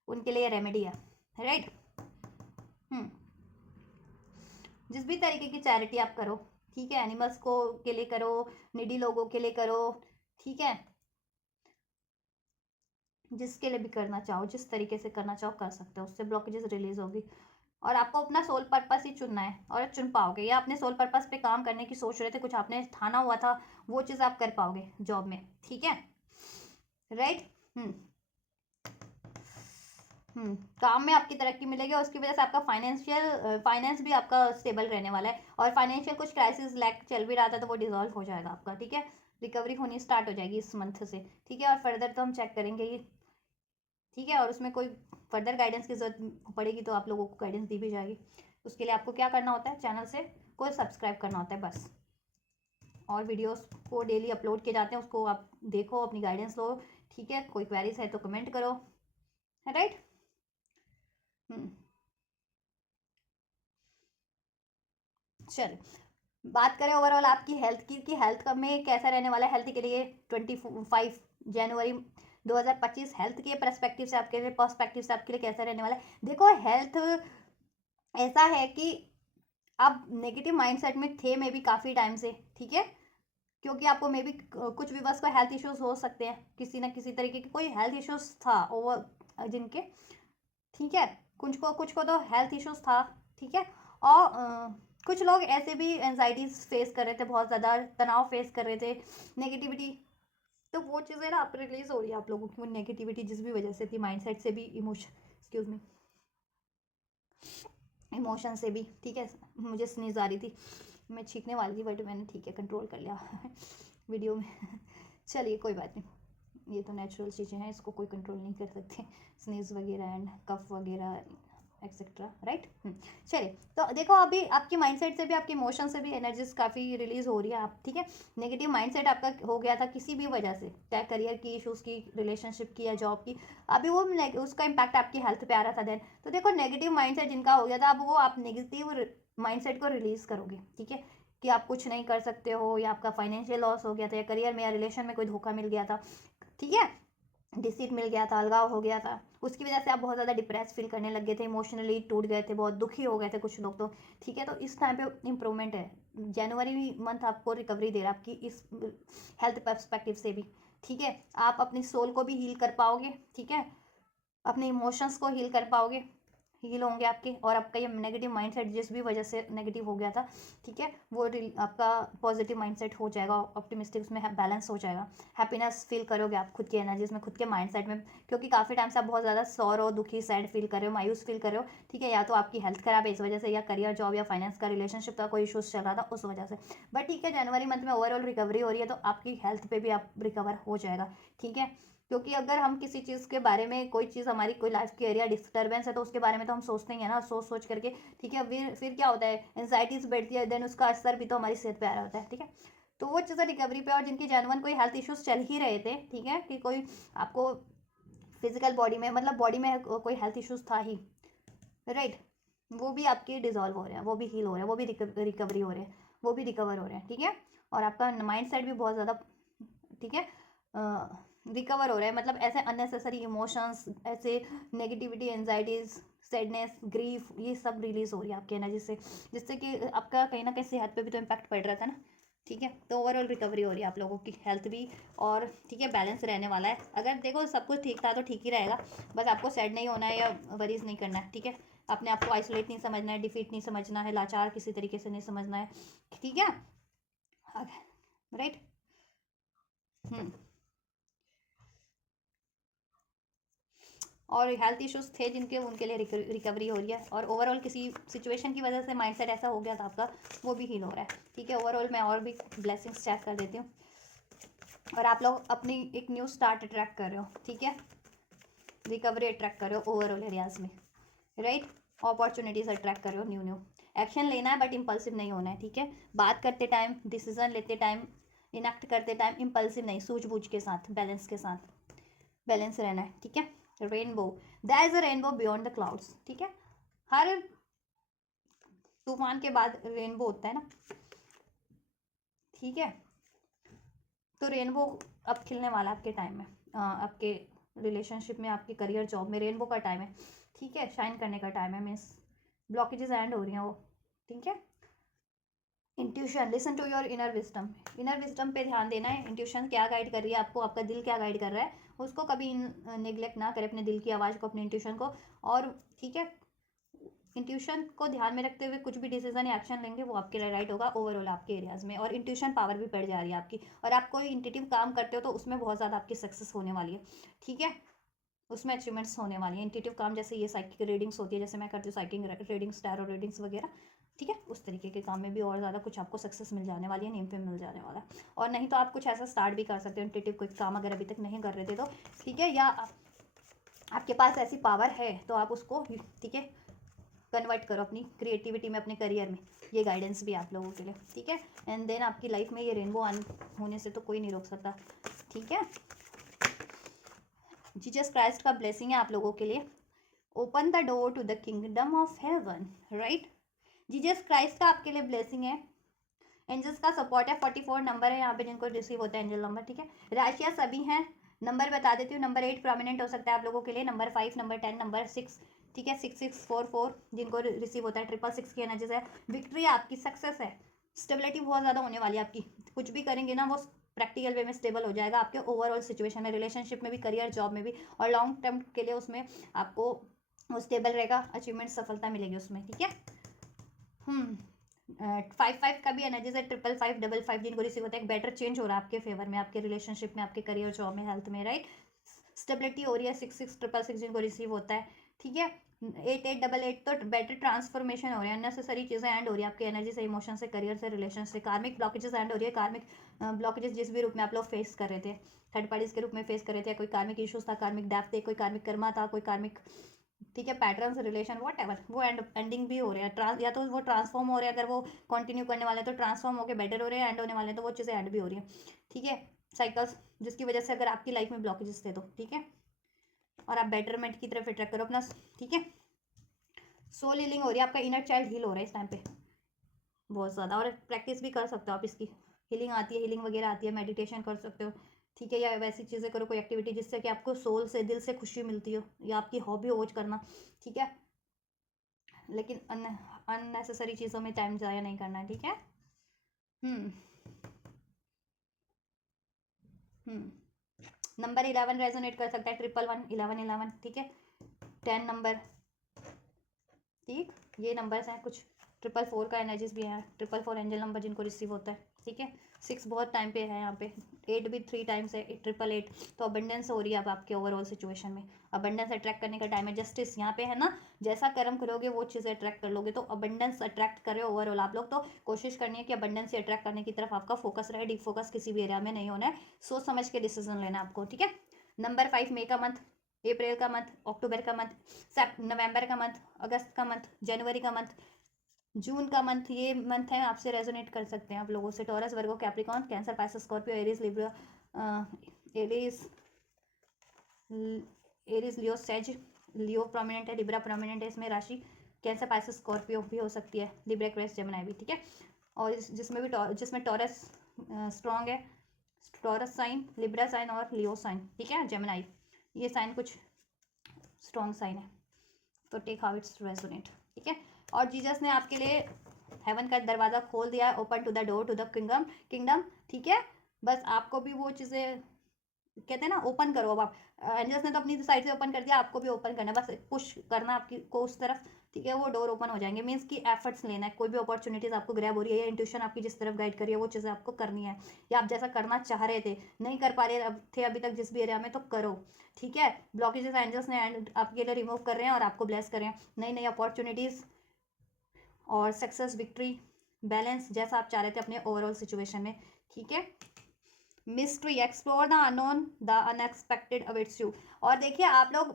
उनके लिए रेमेडी है, राइट। हम्म जिस भी तरीके की चैरिटी आप करो, ठीक है, एनिमल्स को के लिए करो, निडी लोगों के लिए करो, ठीक है, जिसके लिए भी करना चाहो, जिस तरीके से करना चाहो कर सकते हो, उससे ब्लॉकेजेस रिलीज होगी। और आपको अपना सोल पर्पस ही चुनना है, और चुन पाओगे, या अपने सोल पर्पस पे काम करने की सोच रहे थे, कुछ आपने ठाना हुआ था, वो चीज़ आप कर पाओगे जॉब में, ठीक है, राइट। हम्म काम में आपकी तरक्की मिलेगी, और उसकी वजह से आपका फाइनेंस भी आपका स्टेबल रहने वाला है। और फाइनेंशियल कुछ क्राइसिस लैक चल भी रहा था, तो वो डिजॉल्व हो जाएगा आपका, ठीक है, रिकवरी होनी स्टार्ट हो जाएगी इस मंथ से, ठीक है। और फर्दर तो हम चेक करेंगे ये, ठीक है। और उसमें कोई फर्दर गाइडेंस की जरूरत पड़ेगी तो आप लोगों को गाइडेंस दी भी जाएगी। उसके लिए आपको क्या करना होता है, चैनल से को सब्सक्राइब करना होता है बस। और वीडियोस को डेली अपलोड किए जाते हैं, उसको आप देखो, अपनी गाइडेंस लो, ठीक है। कोई क्वेरीज है तो कमेंट करो, राइट। हम्म चल, बात करें ओवरऑल आपकी हेल्थ की, कि हेल्थ का में कैसा रहने वाला है। हेल्थ के लिए 25 जनवरी 2025 हेल्थ के पर्सपेक्टिव से आपके लिए कैसा रहने वाला है। देखो हेल्थ ऐसा है कि आप नेगेटिव माइंडसेट में थे मे बी काफ़ी टाइम से, ठीक है, क्योंकि आपको मे बी कुछ भी बस को हेल्थ इश्यूज हो सकते हैं, किसी ना किसी तरीके के कोई हेल्थ इश्यूज था ओवर जिनके, ठीक है, कुछ को तो हेल्थ इश्यूज था, ठीक है। और कुछ लोग ऐसे भी एनजाइटीज फेस कर रहे थे, बहुत ज़्यादा तनाव फेस कर रहे थे, नेगेटिविटी, तो वो चीज़ें ना आप रिलीज हो रही है आप लोगों की, वो नेगेटिविटी जिस भी वजह से थी, माइंडसेट से भी, एक्सक्यूज मी, इमोशन से भी, ठीक है। मुझे स्नीज आ रही थी, मैं छींकने वाली थी, बट मैंने ठीक है कंट्रोल कर लिया वीडियो में चलिए कोई बात नहीं, ये तो नेचुरल चीज़ें हैं, इसको कोई कंट्रोल नहीं कर सकते, स्नीज वगैरह एंड कफ वगैरह एक्सेट्रा, राइट। चलिए, तो देखो अभी आपके माइंडसेट से भी, आपके इमोशन से भी एनर्जीज काफ़ी रिलीज हो रही है आप, ठीक है। नेगेटिव माइंडसेट आपका हो गया था किसी भी वजह से, चाहे करियर की इशूज़ की, रिलेशनशिप की, या जॉब की, अभी वो उसका इम्पैक्ट आपकी हेल्थ पे आ रहा था देन। तो देखो नेगेटिव माइंडसेट जिनका हो गया था, अब वो आप नेगेटिव माइंडसेट को रिलीज करोगे, ठीक है, कि आप कुछ नहीं कर सकते हो, या आपका फाइनेंशियल लॉस हो गया था, या करियर में या रिलेशन में कोई धोखा मिल गया था, ठीक है, डिसीट मिल गया था, अलगाव हो गया था, उसकी वजह से आप बहुत ज़्यादा डिप्रेस फील करने लग गए थे, इमोशनली टूट गए थे, बहुत दुखी हो गए थे कुछ लोग तो, ठीक है। तो इस टाइम पे इम्प्रूवमेंट है, जनवरी मंथ आपको रिकवरी दे रहा है आपकी इस हेल्थ पर्सपेक्टिव से भी, ठीक है। आप अपनी सोल को भी हील कर पाओगे, ठीक है, अपने इमोशंस को हील कर पाओगे, हील होंगे आपके, और आपका ये नेगेटिव माइंडसेट जिस भी वजह से नेगेटिव हो गया था, ठीक है, वो आपका पॉजिटिव माइंडसेट हो जाएगा, ऑप्टिमिस्टिक, उसमें बैलेंस हो जाएगा, हैप्पीनेस फील करोगे आप खुद की एनर्जीज में, खुद के माइंडसेट में, क्योंकि काफ़ी टाइम से आप बहुत ज़्यादा सौर हो, दुखी, सैड फील कर रहे हो, मायूस फील कर रहे हो, ठीक है, या तो आपकी हेल्थ खराब है इस वजह से, या करियर, जॉब या फाइनेंस का, रिलेशनशिप का कोई इशूज़ चल रहा था उस वजह से, बट ठीक है, जनवरी मंथ में ओवरऑल रिकवरी हो रही है, तो आपकी हेल्थ पे भी आप रिकवर हो जाएगा, ठीक है। क्योंकि अगर हम किसी चीज़ के बारे में, कोई चीज़ हमारी कोई लाइफ की एरिया डिस्टर्बेंस है, तो उसके बारे में तो हम सोचते ही है ना, सोच सोच करके, ठीक है, फिर क्या होता है, एंजाइटीज बढ़ती है, देन उसका असर भी तो हमारी सेहत पे आ रहा होता है, ठीक है। तो वो चीज़ें रिकवरी पे, और जिनकी जेन्युइन कोई हेल्थ इश्यूज चल ही रहे थे, ठीक है, कि कोई आपको फिजिकल बॉडी में, मतलब बॉडी में कोई हेल्थ इश्यूज था ही, राइट, वो भी आपके डिजॉल्व हो रहे हैं, वो भी हील हो रहे हैं, वो भी रिकवरी हो रहे हैं, वो भी रिकवर हो रहे हैं, ठीक है। और आपका माइंड सेट भी बहुत ज़्यादा, ठीक है, रिकवर हो रहा है, मतलब ऐसे अननेसेसरी इमोशंस, ऐसे नेगेटिविटी, एंजाइटीज, सैडनेस, ग्रीफ, ये सब रिलीज हो रही है आपकी एनर्जी से, जिससे कि आपका कहीं ना कहीं सेहत पे भी तो इम्पैक्ट पड़ रहा था ना, ठीक है। तो ओवरऑल रिकवरी हो रही है आप लोगों की हेल्थ भी, और ठीक है, बैलेंस रहने वाला है, अगर देखो सब कुछ ठीक था तो ठीक ही रहेगा, बस आपको सैड नहीं होना है या वरीज नहीं करना है, ठीक है। अपने आप को आइसोलेट नहीं समझना है, डिफीट नहीं समझना है, लाचार किसी तरीके से नहीं समझना है, ठीक है, राइट। हम्म। और हेल्थ इश्यूज थे जिनके, उनके लिए रिकवरी हो रही है, और ओवरऑल किसी सिचुएशन की वजह से माइंडसेट ऐसा हो गया था आपका, वो भी हील हो रहा है, ठीक है। ओवरऑल मैं और भी ब्लेसिंग्स चेक कर देती हूँ, और आप लोग अपनी एक न्यू स्टार्ट अट्रैक्ट कर रहे हो, ठीक है, रिकवरी अट्रैक्ट कर रहे हो ओवरऑल एरियाज में, राइट, अपॉर्चुनिटीज अट्रैक्ट कर रहे हो, न्यू न्यू एक्शन लेना है, बट इम्पल्सिव नहीं होना है, ठीक है। बात करते टाइम, डिसीजन लेते टाइम, इनएक्ट करते टाइम इम्पल्सिव नहीं, सूझबूझ के साथ, बैलेंस के साथ, बैलेंस रहना है, ठीक है। Rainbow, there is a rainbow beyond the clouds, ठीक है, हर तूफान के बाद रेनबो होता है ना, ठीक है। तो रेनबो अब खिलने वाला है आपके टाइम में, आपके रिलेशनशिप में, आपके करियर, जॉब में रेनबो का टाइम है, ठीक है, शाइन करने का टाइम है, मीन्स ब्लॉकेजेस एंड हो रही हैं वो, ठीक है। Intuition, listen to your inner wisdom पे ध्यान देना है, इंट्यूशन क्या गाइड कर रही है आपको, आपका दिल क्या गाइड कर रहा है, उसको कभी निगलेक्ट ना करें, अपने दिल की आवाज़ को, अपने इंट्यूशन को, और ठीक है, इंट्यूशन को ध्यान में रखते हुए कुछ भी डिसीजन या एक्शन लेंगे, वो आपके लिए राइट होगा ओवरऑल आपके एरियाज़ में, और इंट्यूशन पावर भी बढ़ जा रही है आपकी, और आप कोई इंट्यूटिव काम करते हो तो उसमें बहुत ज़्यादा आपकी सक्सेस होने वाली है, ठीक है, उसमें अचीवमेंट्स होने वाली है, इंट्यूटिव काम, जैसे ये साइकिक रीडिंग्स होती है, जैसे मैं करती हूँ साइकिक रीडिंग्स, टैरो रीडिंग्स वगैरह, ठीक है, उस तरीके के काम में भी और ज़्यादा कुछ आपको सक्सेस मिल जाने वाली है, नेम पे मिल जाने वाला है। और नहीं तो आप कुछ ऐसा स्टार्ट भी कर सकते हो, इंट्यूटिव कोई काम अगर अभी तक नहीं कर रहे थे तो, ठीक है, या आपके पास ऐसी पावर है तो आप उसको, ठीक है, कन्वर्ट करो अपनी क्रिएटिविटी में, अपने करियर में, ये गाइडेंस भी आप लोगों के लिए, ठीक है। एंड देन आपकी लाइफ में ये रेनबो ऑन होने से तो कोई नहीं रोक सकता, ठीक है। जीसस क्राइस्ट का ब्लेसिंग है आप लोगों के लिए, open the door to the kingdom of heaven, right, Jesus Christ का आपके लिए ब्लेसिंग है। एंजल्स का सपोर्ट है, 44 नंबर है यहाँ पे जिनको रिसीव होता है एंजल नंबर, ठीक है। राशियाँ सभी हैं, नंबर बता देती हूँ, नंबर 8 प्रोमिनेंट हो सकता है आप लोगों के लिए, नंबर 5, नंबर 10, नंबर 6, ठीक है। 6644 जिनको रिसीव होता है, 666 की एनर्जीज है। विक्ट्री आपकी, सक्सेस है, स्टेबिलिटी बहुत ज़्यादा होने वाली है आपकी। कुछ भी करेंगे ना वो प्रैक्टिकल वे में स्टेबल हो जाएगा आपके ओवरऑल सिचुएशन में, रिलेशनशिप में भी, करियर जॉब में भी, और लॉन्ग टर्म के लिए उसमें आपको वो स्टेबल रहेगा, अचीवमेंट सफलता मिलेगी उसमें। ठीक है। 55 का भी एनर्जीज है, 555 55 जिनको रिसीव होता है, एक बेटर चेंज हो रहा है आपके फेवर में, आपके रिलेशनशिप में, आपके करियर जॉब में, हेल्थ में, राइट। स्टेबिलिटी हो रही है 66 जिनको रिसीव होता है। ठीक है। 8888 तो बेटर ट्रांसफॉर्मेशन हो रही है, अननेसेसरी चीज़ें एंड हो रही है आपकी एनर्जी से, इमोशन से, करियर से, रिलेशन से। कार्मिक ब्लॉकेजेस एंड हो रही है, कार्मिक ब्लॉकेजेस जिस भी रूप में आप लोग फेस कर रहे थे, थर्ड पार्टीज के रूप में फेस कर रहे थे, कोई कार्मिक इश्यूज था, कार्मिक डेथ थे, कोई कार्मिक कर्मा था, कोई कार्मिक, ठीक है, पैटर्न्स, रिलेशन, वॉट एवर, वो एंडिंग भी हो रहे हैं। या तो वो ट्रांसफॉर्म हो रहे हैं, अगर वो कंटिन्यू करने वाले हैं तो ट्रांसफॉर्म होकर बेटर हो रहे हैं, एंड होने वाले हैं तो वो चीज़ें एंड भी हो रही हैं। ठीक है। साइकिल्स जिसकी वजह से अगर आपकी लाइफ में ब्लॉकेजेस थे तो, ठीक है, और आप बेटरमेंट की तरफ अट्रैक्ट करो अपना। ठीक है। सोल हीलिंग हो रही है, आपका इनर चाइल्ड हील हो रहा है इस टाइम पे बहुत ज़्यादा, और प्रैक्टिस भी कर सकते हो आप इसकी। हीलिंग आती है, हीलिंग वगैरह आती है, मेडिटेशन कर सकते हो। ठीक है। या वैसी चीज़ें करो, कोई एक्टिविटी जिससे कि आपको सोल से, दिल से खुशी मिलती हो, या आपकी हॉबी हो करना। ठीक है। लेकिन अननेसेसरी चीज़ों में टाइम ज़ाया नहीं करना है। ठीक है। हम्म नंबर 11 रेजोनेट कर सकता है, 1111 ठीक है। 10 नंबर, ठीक, ये नंबर्स हैं कुछ। 444 का एनर्जीज भी है, 444 एंजल नंबर जिनको रिसीव होता है। ठीक है। 6 बहुत टाइम पे है यहाँ पे, 8 भी 3 टाइम्स है, 888। तो अबंडेंस हो रही है अब आपके ओवरऑल सिचुएशन में, अबंडेंस अट्रैक्ट करने का टाइम है। जस्टिस यहाँ पे है ना, जैसा कर्म करोगे वो चीज़ें अट्रैक्ट कर लोगे, तो अबंडेंस अट्रैक्ट करे ओवरऑल आप लोग। तो कोशिश करनी है कि अबंडेंस से अट्रैक्ट करने की तरफ आपका फोकस रहे, डीप फोकस किसी भी एरिया में नहीं होना है, सोच समझ के डिसीजन लेना है आपको। ठीक है। नंबर 5 मई का मंथ, अप्रैल का मंथ, अक्टूबर का मंथ, नवंबर का मंथ, अगस्त का मंथ, जनवरी का मंथ, जून का मंथ, ये मंथ है आपसे रेजोनेट कर सकते हैं आप लोगों से। Taurus, Virgo, Capricorn, Cancer, Pisces, Scorpio, Aries, Libra, Aries, Aries, Leo, सेज, लियो प्रोमिनेंट है, लिब्रा प्रोमिनेंट है इसमें राशि, कैंसर, पाइसेस, स्कॉर्पियो भी हो सकती है, लिब्रा, एक्वेरियस, जेमिनी भी। ठीक है। और जिसमें टॉरस स्ट्रॉन्ग है, टॉरस साइन, लिब्रा साइन और लियो साइन, ठीक है, जेमिनी, ये साइन कुछ स्ट्रॉन्ग साइन है, तो टेक हाउ इट्स रेजोनेट। ठीक है। और जीसस ने आपके लिए हेवन का दरवाज़ा खोल दिया है, open to the door to the kingdom. ठीक है। बस आपको भी वो चीज़ें कहते हैं ना, ओपन करो अब आप। एंजल्स ने तो अपनी साइड से ओपन कर दिया, आपको भी ओपन करना है, बस पुश करना आपकी को उस तरफ। ठीक है। वो डोर ओपन हो जाएंगे, मीन्स की एफर्ट्स लेना है, कोई भी अपॉर्चुनिटीज आपको ग्रैब हो रही है, या इंट्यूशन आपकी जिस तरफ गाइड कर रही है वो चीज़ें आपको करनी है, या आप जैसा करना चाह रहे थे, नहीं कर पा रहे थे अभी तक जिस भी एरिया में, तो करो। ठीक है। ब्लॉकेजेस एंजल्स ने आपके लिए रिमूव कर रहे हैं और आपको ब्लेस कर रहे हैं, नई नई अपॉर्चुनिटीज़ और सक्सेस, विक्ट्री, बैलेंस, जैसा आप चाह रहे थे अपने ओवरऑल सिचुएशन में। ठीक है। Mystery, explore the unknown, the unexpected awaits you. और देखिए आप लोग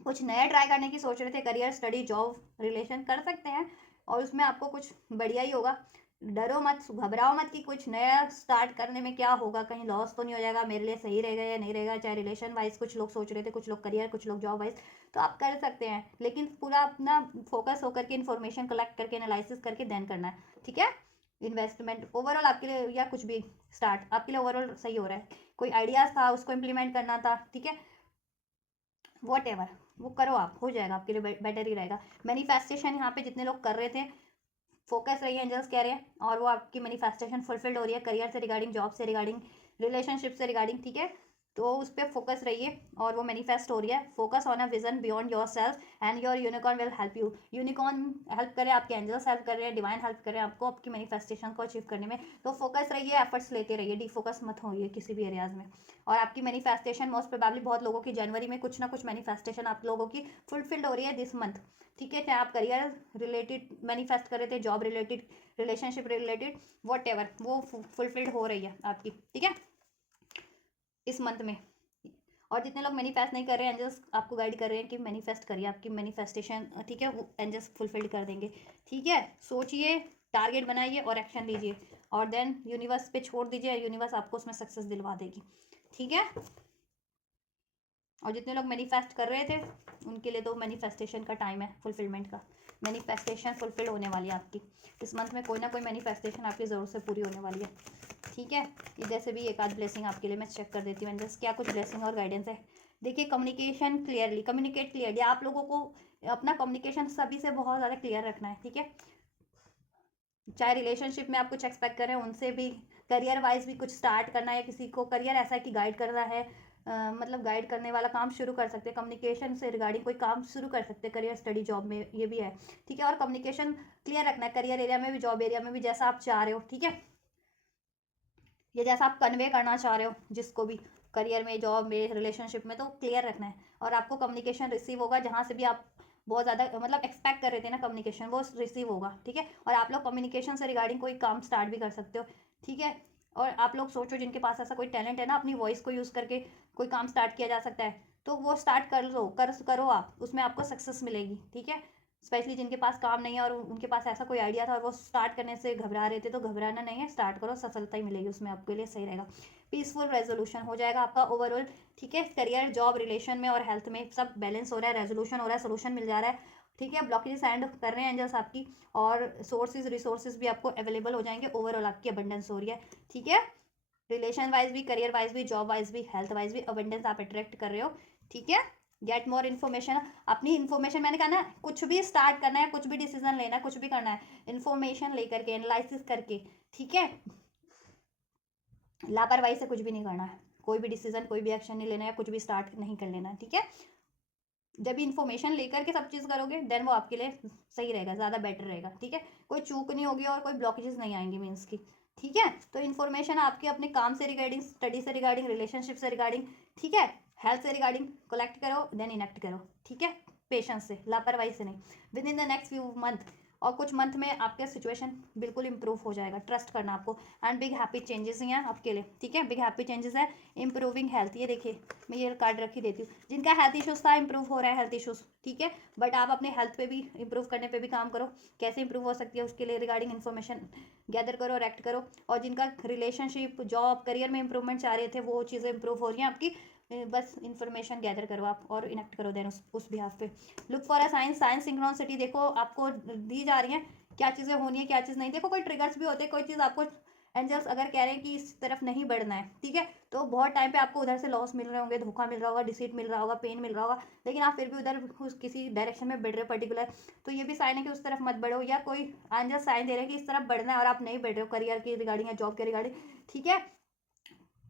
कुछ नया ट्राई करने की सोच रहे थे, करियर, स्टडी, जॉब, रिलेशन कर सकते हैं, और उसमें आपको कुछ बढ़िया ही होगा। डरो मत, घबराओ मत कि कुछ नया स्टार्ट करने में क्या होगा, कहीं लॉस तो नहीं हो जाएगा, मेरे लिए सही रहेगा या नहीं रहेगा। चाहे रिलेशन वाइज कुछ लोग सोच रहे थे, कुछ लोग करियर, कुछ लोग जॉब वाइज, तो आप कर सकते हैं, लेकिन पूरा अपना फोकस होकर के इन्फॉर्मेशन कलेक्ट करके एनालिसिस करके देन करना है। ठीक है। इन्वेस्टमेंट ओवरऑल आपके लिए, या कुछ भी स्टार्ट आपके लिए ओवरऑल सही हो रहा है, कोई आइडियाज़ था उसको इम्प्लीमेंट करना था, ठीक है, वॉट एवर, वो करो आप, हो जाएगा आपके लिए, बेटर ही रहेगा। मैनिफेस्टेशन यहाँ पे जितने लोग कर रहे थे, फोकस रही है, एंजल्स कह रहे हैं, और वो आपकी मैनिफेस्टेशन फुलफिल्ड हो रही है, करियर से रिगार्डिंग, जॉब से रिगार्डिंग, रिलेशनशिप से रिगार्डिंग। ठीक है। तो उस पर फोकस रहिए, और वो मैनिफेस्ट हो रही है। Focus on a vision beyond your self and your unicorn will help you. Unicorn help करे, आपके एंजल्स हेल्प कर रहे हैं, डिवाइन हेल्प कर रहे हैं आपको आपकी मैनिफेस्टेशन को अचीव करने में। तो फोकस रहिए, एफर्ट्स लेते रहिए, डिफोकस मत होइए किसी भी एरियाज में। और आपकी मैनिफेस्टेशन मोस्ट प्रोबेबली बहुत लोगों की जनवरी में कुछ ना कुछ मैनिफेस्टेशन आप लोगों की फुलफिल्ड हो रही है दिस मंथ। ठीक है। चाहे आप करियर रिलेटेड मैनिफेस्ट कर रहे थे, job related, relationship related, what ever, वो फुलफिल्ड हो रही है आपकी। ठीक है। इस मंथ में। और जितने लोग मैनिफेस्ट नहीं कर रहे हैं, एंजल्स आपको गाइड कर रहे हैं कि मैनिफेस्ट करिए, आपकी मैनिफेस्टेशन, ठीक है, वो एंजल्स फुलफिल कर देंगे। ठीक है। सोचिए, टारगेट बनाइए और एक्शन लीजिए, और देन यूनिवर्स पे छोड़ दीजिए, यूनिवर्स आपको उसमें सक्सेस दिलवा देगी। ठीक है। और जितने लोग मैनिफेस्ट कर रहे थे उनके लिए तो मैनिफेस्टेशन का टाइम है, फुलफिलमेंट का। मैनिफेस्टेशन फुलफिल होने वाली है आपकी इस मंथ में, कोई ना कोई मैनिफेस्टेशन आपकी ज़रूर से पूरी होने वाली है। ठीक है। इधर से भी एक आध ब्लेसिंग आपके लिए मैं चेक कर देती हूँ, जस्ट क्या कुछ ब्लेसिंग और गाइडेंस है। देखिए, कम्युनिकेशन क्लियरली, कम्युनिकेट क्लियरली, आप लोगों को अपना कम्युनिकेशन सभी से बहुत ज़्यादा क्लियर रखना है, ठीक है। चाहे रिलेशनशिप में आप कुछ एक्सपेक्ट कर रहे हैं उनसे भी, करियर वाइज भी कुछ स्टार्ट करना है, किसी को करियर ऐसा है कि गाइड करना है, मतलब गाइड करने वाला काम शुरू कर सकते हैं, कम्युनिकेशन से रिगार्डिंग कोई काम शुरू कर सकते हैं, करियर स्टडी जॉब में ये भी है, ठीक है। और कम्युनिकेशन क्लियर रखना है करियर एरिया में भी जॉब एरिया में भी, जैसा आप चाह रहे हो, ठीक है। ये जैसा आप कन्वे करना चाह रहे हो जिसको भी, करियर में, जॉब में, रिलेशनशिप में, तो क्लियर रखना है। और आपको कम्युनिकेशन रिसीव होगा, जहाँ से भी आप बहुत ज़्यादा मतलब एक्सपेक्ट कर रहे थे ना कम्युनिकेशन, वो रिसीव होगा, ठीक है। और आप लोग कम्युनिकेशन से रिगार्डिंग कोई काम स्टार्ट भी कर सकते हो, ठीक है। और आप लोग सोचो जिनके पास ऐसा कोई टैलेंट है ना, अपनी वॉइस को यूज़ करके कोई काम स्टार्ट किया जा सकता है, तो वो स्टार्ट कर लो, करो आप, उसमें आपको सक्सेस मिलेगी, ठीक है। स्पेशली जिनके पास काम नहीं है और उनके पास ऐसा कोई आइडिया था और वो स्टार्ट करने से घबरा रहे थे, तो घबराना नहीं है, स्टार्ट करो, सफलता ही मिलेगी उसमें, आपके लिए सही रहेगा। पीसफुल रेजोल्यूशन हो जाएगा आपका ओवरऑल, ठीक है। करियर, जॉब, रिलेशन में और हेल्थ में सब बैलेंस हो रहा है, रेजोल्यूशन हो रहा है, सोल्यूशन मिल जा रहा है, ठीक है। ब्लॉकेजेस एंड कर रहे हैं एंजल्स आपकी, और सोर्सेज रिसोर्सेज भी आपको अवेलेबल हो जाएंगे, ओवरऑल आपकी अबंडेंस हो रही है, ठीक है। रिलेशन वाइज भी, करियर वाइज भी, जॉब वाइज भी, हेल्थ वाइज भी अबंडेंस आप अट्रैक्ट कर रहे हो, ठीक है। गेट मोर इन्फॉर्मेशन, अपनी इन्फॉर्मेशन, मैंने कहा ना, कुछ भी स्टार्ट करना है, कुछ भी डिसीजन लेना है, कुछ भी करना है, इन्फॉर्मेशन लेकर के, एनालिसिस करके, ठीक है। लापरवाही से कुछ भी नहीं करना है, कोई भी डिसीजन, कोई भी एक्शन नहीं लेना है, कुछ भी स्टार्ट नहीं कर लेना है, ठीक है। जब इन्फॉर्मेशन लेकर के सब चीज़ करोगे देन वो आपके लिए सही रहेगा, ज़्यादा बेटर रहेगा, ठीक है। कोई चूक नहीं होगी और कोई ब्लॉकेजेस नहीं आएंगे मीन्स की, ठीक है। तो इन्फॉर्मेशन आपके अपने काम से रिगार्डिंग, स्टडी से रिगार्डिंग, रिलेशनशिप से रिगार्डिंग, ठीक है, हेल्थ से रिगार्डिंग कलेक्ट करो, देन इनेक्ट करो, ठीक है। पेशेंस से, लापरवाही से नहीं। With in the next few month, और कुछ मंथ में आपका सिचुएशन बिल्कुल इंप्रूव हो जाएगा, ट्रस्ट करना आपको। एंड बिग हैप्पी चेंजेस ही हैं आपके लिए, ठीक है। बिग हैप्पी चेंजेस है, इंप्रूविंग हेल्थ, ये देखिए मैं ये कार्ड रखी देती हूँ, जिनका हेल्थ इशूज़ था इंप्रूव हो रहा है हेल्थ इशूज़, ठीक है। बट आप अपने हेल्थ पे भी इंप्रूव करने पे भी काम करो, कैसे इंप्रूव हो सकती है उसके लिए रिगार्डिंग इन्फॉर्मेशन गैदर करो और एक्ट करो। और जिनका रिलेशनशिप, जॉब, करियर में इंप्रूवमेंट चाह रहे थे, वो चीज़ें इंप्रूव हो रही हैं आपकी, बस इन्फॉर्मेशन गैदर करो आप और इनेक्ट करो देन उस बिहाफ पे। Look for a science, science synchronicity देखो आपको दी जा रही है, क्या चीज़ें होनी है क्या चीज़ नहीं। देखो कोई ट्रिगर्स भी होते हैं, कोई चीज़ आपको एंजल्स अगर कह रहे हैं कि इस तरफ नहीं बढ़ना है, ठीक है, तो बहुत टाइम पे आपको उधर से लॉस मिल रहे होंगे, धोखा मिल रहा होगा, डिसीट मिल रहा होगा, पेन मिल रहा होगा, लेकिन आप फिर भी उधर किसी डायरेक्शन में बढ़ रहे हो पर्टिकुलर, तो ये भी साइन है कि उस तरफ मत बढ़ो। या कोई एंजल्स साइन दे रहे हैं कि इस तरफ बढ़ना है और आप नहीं बढ़ रहे हो करियर की रिगार्डिंग या जॉब के रिगार्डिंग, ठीक है।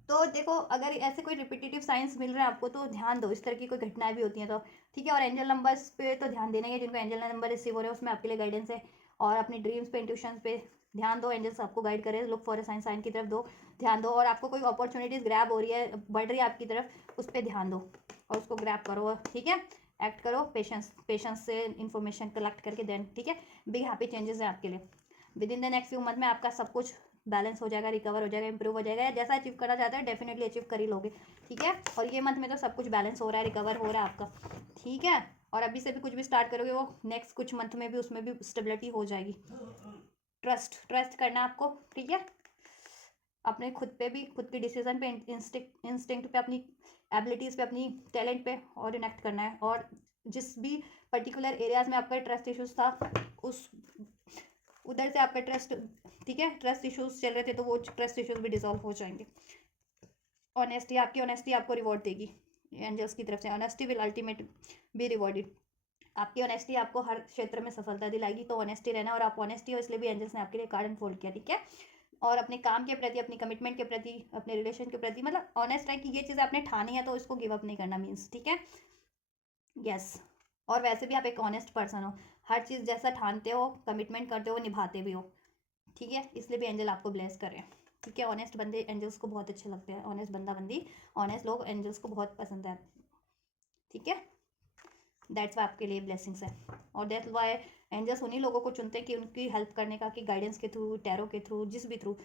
तो देखो अगर ऐसे कोई रिपीटेटिव साइंस मिल रहा है आपको, तो ध्यान दो, इस तरह की कोई घटनाएं भी होती हैं तो, ठीक है। और एंजल नंबर्स पे तो ध्यान देना ही है, जिनको एंजल नंबर रिसीव हो रहे हैं उसमें आपके लिए गाइडेंस है। और अपनी ड्रीम्स पे, इंट्यूशन पे ध्यान दो, एंजल्स आपको गाइड करें, look for a sign, sign की तरफ दो ध्यान दो। और आपको कोई अपॉर्चुनिटीज ग्रैब हो रही है, बढ़ रही है आपकी तरफ, उस पर ध्यान दो और उसको ग्रैब करो, ठीक है। एक्ट करो, पेशेंस से इन्फॉर्मेशन कलेक्ट करके देन, ठीक है। बिग हैप्पी चेंजेस है आपके लिए। With in the next few month में आपका सब कुछ बैलेंस हो जाएगा, रिकवर हो जाएगा, इंप्रूव हो जाएगा, या जैसा अचीव करना चाहते हैं डेफिनेटली अचीव कर ही लोगे, ठीक है। और ये मंथ में तो सब कुछ बैलेंस हो रहा है, रिकवर हो रहा है आपका, ठीक है। और अभी से भी कुछ भी स्टार्ट करोगे वो नेक्स्ट कुछ मंथ में भी उसमें भी स्टेबिलिटी हो जाएगी। ट्रस्ट करना आपको, ठीक है। अपने खुद पे भी, खुद के डिसीजन पे, इंस्टिंक्ट पे, अपनी एबिलिटीज़ पे, अपनी टैलेंट पे और इनेक्ट करना है। और जिस भी पर्टिकुलर एरियाज में आपका ट्रस्ट इश्यूज था, उस उधर से आपका ट्रस्ट, ठीक है, ट्रस्ट इश्यूज चल रहे थे तो वो ट्रस्ट इश्यूज भी डिसॉल्व हो जाएंगे। ऑनेस्टी, आपकी ऑनेस्टी आपको रिवॉर्ड देगी एंजल्स की तरफ से, honesty will ultimate be rewarded. आपकी ऑनेस्टी आपको हर क्षेत्र में सफलता दिलाएगी, तो ऑनेस्टी रहना। और आप ऑनेस्टी हो इसलिए भी एंजल्स ने आपके लिए कार्ड अनफोल्ड किया, ठीक है। और अपने काम के प्रति, अपनी कमिटमेंट के प्रति, अपने रिलेशन के प्रति, मतलब ऑनेस्ट है कि ये चीज़ आपने ठानी है तो इसको गिव अप नहीं करना मीन्स, ठीक है। यस। और वैसे भी आप एक ऑनेस्ट पर्सन हो, हर चीज़ जैसा ठानते हो, कमिटमेंट करते हो, निभाते भी हो, ठीक है। इसलिए भी एंजल आपको ब्लेस कर रहे हैं, ठीक है। ऑनेस्ट बंदे एंजल्स को बहुत अच्छे लगते हैं, ऑनेस्ट बंदा बंदी, ऑनेस्ट लोग एंजल्स को बहुत पसंद है, ठीक है। दैट्स वाई आपके लिए ब्लेसिंग्स है। और दैट्स वाई एंजल्स उन्हीं लोगों को चुनते हैं कि उनकी हेल्प करने का, कि गाइडेंस के थ्रू, टैरो के थ्रू, जिस भी थ्रू,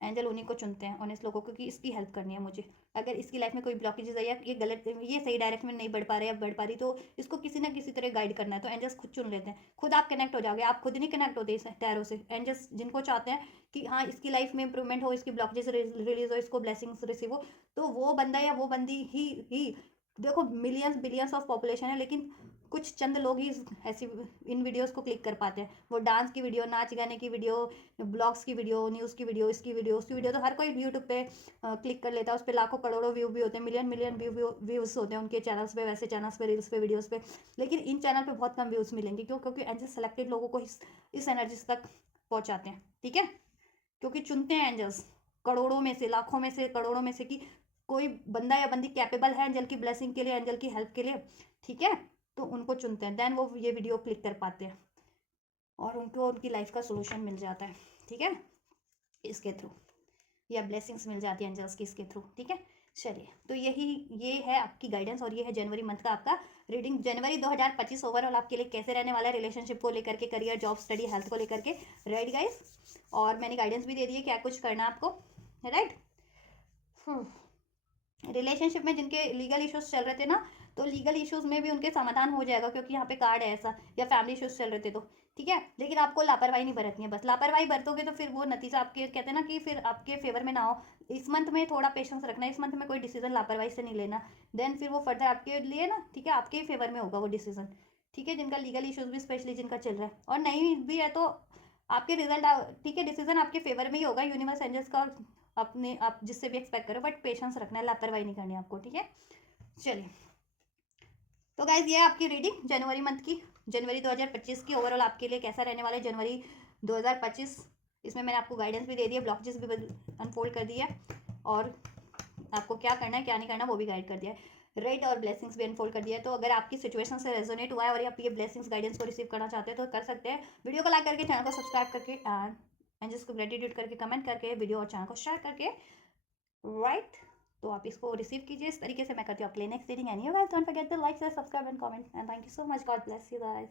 एंजल उन्हीं को चुनते हैं ऑनेस्ट लोगों को, कि इसकी हेल्प करनी है मुझे। अगर इसकी लाइफ में कोई ब्लॉकेजेस है या ये गलत, ये सही डायरेक्शन में नहीं बढ़ पा रहे या बढ़ पा रही, तो इसको किसी ना किसी तरह गाइड करना है, तो एंजल्स खुद चुन लेते हैं। खुद आप कनेक्ट हो जाओगे, आप खुद नहीं कनेक्ट होते इस टैरो से। एंजल्स जिनको चाहते हैं कि हाँ इसकी लाइफ में इंप्रूवमेंट हो, इसकी ब्लॉकेजेस रिलीज हो, इसको ब्लेसिंग्स रिसीव हो, तो वो बंदा या वो बंदी ही देखो मिलियंस बिलियंस ऑफ पॉपुलेशन है, लेकिन कुछ चंद लोग ही ऐसी इन वीडियोस को क्लिक कर पाते हैं। वो डांस की वीडियो, नाच गाने की वीडियो, ब्लॉग्स की वीडियो, न्यूज़ की वीडियो, इसकी वीडियो, उसकी वीडियो, तो हर कोई यूट्यूब पे क्लिक कर लेता है। उस पर लाखों करोड़ों व्यू भी होते हैं, मिलियन मिलियन व्यूज़ होते हैं उनके चैनल्स पे, वैसे चैनल्स पे, रील्स पे, वीडियोज़ पे। लेकिन इन चैनल पर बहुत कम व्यूज़ मिलेंगे। क्यों? क्योंकि एंजल सेलेक्टेड लोगों को इस एनर्जी तक पहुँचाते हैं। ठीक है, क्योंकि चुनते हैं एंजल्स करोड़ों में से, लाखों में से, करोड़ों में से कि कोई बंदा या बंदी कैपेबल है एंजल की ब्लेसिंग के लिए, एंजल की हेल्प के लिए। ठीक है, तो उनको चुनते हैं, देन वो ये वीडियो क्लिक कर पाते हैं और उनको उनकी लाइफ का सोल्यूशन मिल जाता है। ठीक है, इसके थ्रू, या ब्लेसिंग्स मिल जाती है एंजल्स की इसके थ्रू। ठीक है, चलिए, तो ये है आपकी गाइडेंस और ये है जनवरी मंथ का आपका रीडिंग। जनवरी 2025 ओवरऑल आपके लिए कैसे रहने वाला है, रिलेशनशिप को लेकर के, करियर, जॉब, स्टडी, हेल्थ को लेकर के। राइट गाइस, और मैंने गाइडेंस भी दे दी है क्या कुछ करना आपको। राइट, रिलेशनशिप में जिनके लीगल इश्यूज चल रहे थे ना, तो लीगल इश्यूज में भी उनके समाधान हो जाएगा, क्योंकि यहाँ पे कार्ड है ऐसा, या फैमिली इश्यूज चल रहे थे तो। ठीक है, लेकिन आपको लापरवाही नहीं बरतनी है, बस लापरवाही बरतोगे तो फिर वो नतीजा आपके, कहते हैं ना कि फिर आपके फेवर में ना हो। इस मंथ में थोड़ा पेशेंस रखना है, इस मंथ में कोई डिसीजन लापरवाही से नहीं लेना, देन फिर वो फर्दर आपके लिए ना, ठीक है, आपके ही फेवर में होगा वो डिसीजन। ठीक है, जिनका लीगल इश्यूज भी स्पेशली जिनका चल रहा है, और नहीं भी है तो आपके रिजल्ट, ठीक है, डिसीजन आपके फेवर में ही होगा, यूनिवर्स एंजल्स का, अपने आप जिससे भी एक्सपेक्ट करो, बट पेशेंस रखना है, लापरवाही नहीं करनी आपको। ठीक है, चलिए, तो गाइज ये आपकी रीडिंग जनवरी मंथ की, जनवरी 2025 की ओवरऑल आपके लिए कैसा रहने वाला है जनवरी 2025। इसमें मैंने आपको गाइडेंस भी दे दी है, ब्लॉकेजेस भी अनफोल्ड कर दिया है, और आपको क्या करना है क्या नहीं करना वो भी गाइड कर दिया है। राइट, और ब्लेसिंग्स भी अनफोल्ड कर दिया है। तो अगर आपकी सिचुएशन से रेजोनेट हुआ है और आप ये ब्लेसिंग्स गाइडेंस को रिसीव करना चाहते हैं तो कर सकते हैं। वीडियो को लाइक करके, चैनल को सब्सक्राइब करके, एंड जिसको ग्रेटिट्यूड करके, कमेंट करके, वीडियो और चैनल को शेयर करके। राइट, तो आप इसको रिसीव कीजिए। इस तरीके से मैं करती हूँ आपके लिए next reading. And you guys don't forget to like, share, subscribe and comment, and thank you so much. God bless you guys.